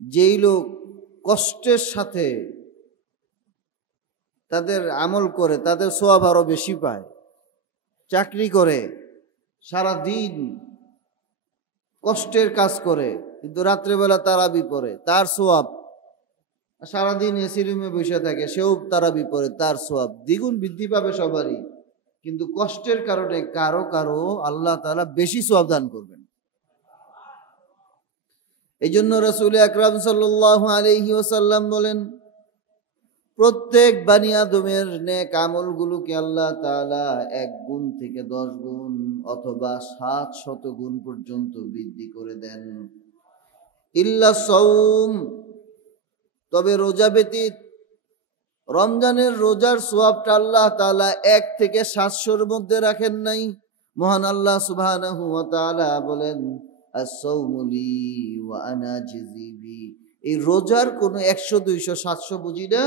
যেই লোক কষ্টের সাথে তাদের আমল করে তাদের সওয়াব আরো বেশি পায়। চাকরি করে সারা দিন কষ্টের কাজ করে কিন্তু রাত্রেবেলা তারাবি পড়ে, তার সওয়াব। সারাদিন এসি রুমে বসে থাকে, সেও তারাবি পড়ে, তার সওয়াব দ্বিগুণ বৃদ্ধি পাবে সবারই। কিন্তু কষ্টের কারণে কারো কারো আল্লাহ তাআলা বেশি সওয়াব দান করবেন। এই জন্য রাসূল আকরাম সাল্লাল্লাহু আলাইহি ওয়াসাল্লাম বলেন, প্রত্যেক বানি আদমের নেক আমলগুলোকে আল্লাহ তাআলা 1 গুণ থেকে 10 গুণ অথবা 700 গুণ পর্যন্ত বৃদ্ধি করে দেন। ইল্লা সাওম, তবে রোজা ব্যতীত। রমজানের রোজার সওয়াবটা আল্লাহ তাআলা 1 থেকে 700-র মধ্যে রাখেন নাই। মহান আল্লাহ সুবহানাহু ওয়া তাআলা বলেন, আস-সাওমু লি ওয়া আনা আজজি বি। এই রোজার কোনো 100, 200, 700 বুঝি না।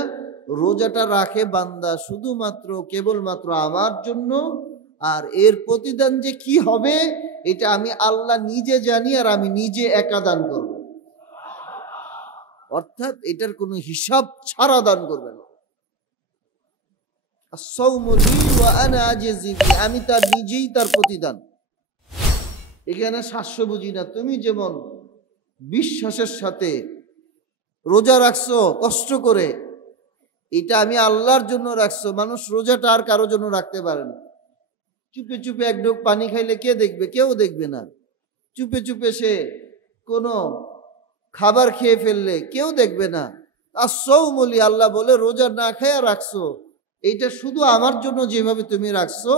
রোজাটা রাখে বান্দা শুধুমাত্র কেবলমাত্র আমার জন্য, আর এর প্রতিদান যে কি হবে এটা আমি আল্লাহ নিজে জানি, আর আমি নিজে একা দান করব। অর্থাৎ এটার কোনো হিসাব ছাড়া দান করবেন। আস-সাওমু লি ওয়া আনা আজজি বি, আমি তার নিজেই তার প্রতিদান। এখানে 700 বুঝি না। তুমি যেমন বিশ্বাসের সাথে রোজা রাখছো কষ্ট করে, এটা আমি আল্লাহর জন্য রাখছো। মানুষ রোজাটা আর কারোর জন্য রাখতে পারে না। চুপে চুপে এক ঢোক পানি খাইলে কে দেখবে? কেউ দেখবে না। চুপে চুপে সে কোনো খাবার খেয়ে ফেললে কেউ দেখবে না। আস-সাওমু লি, আল্লাহ বলে রোজা না খায়া রাখছো, এইটা শুধু আমার জন্য যেভাবে তুমি রাখছো,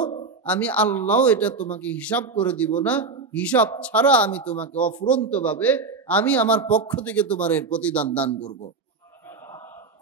আমি আল্লাহ এটা তোমাকে হিসাব করে দিব না। হিসাব ছাড়া আমি তোমাকে অফুরন্ত ভাবে আমি আমার পক্ষ থেকে তোমার এর প্রতিদান দান করব।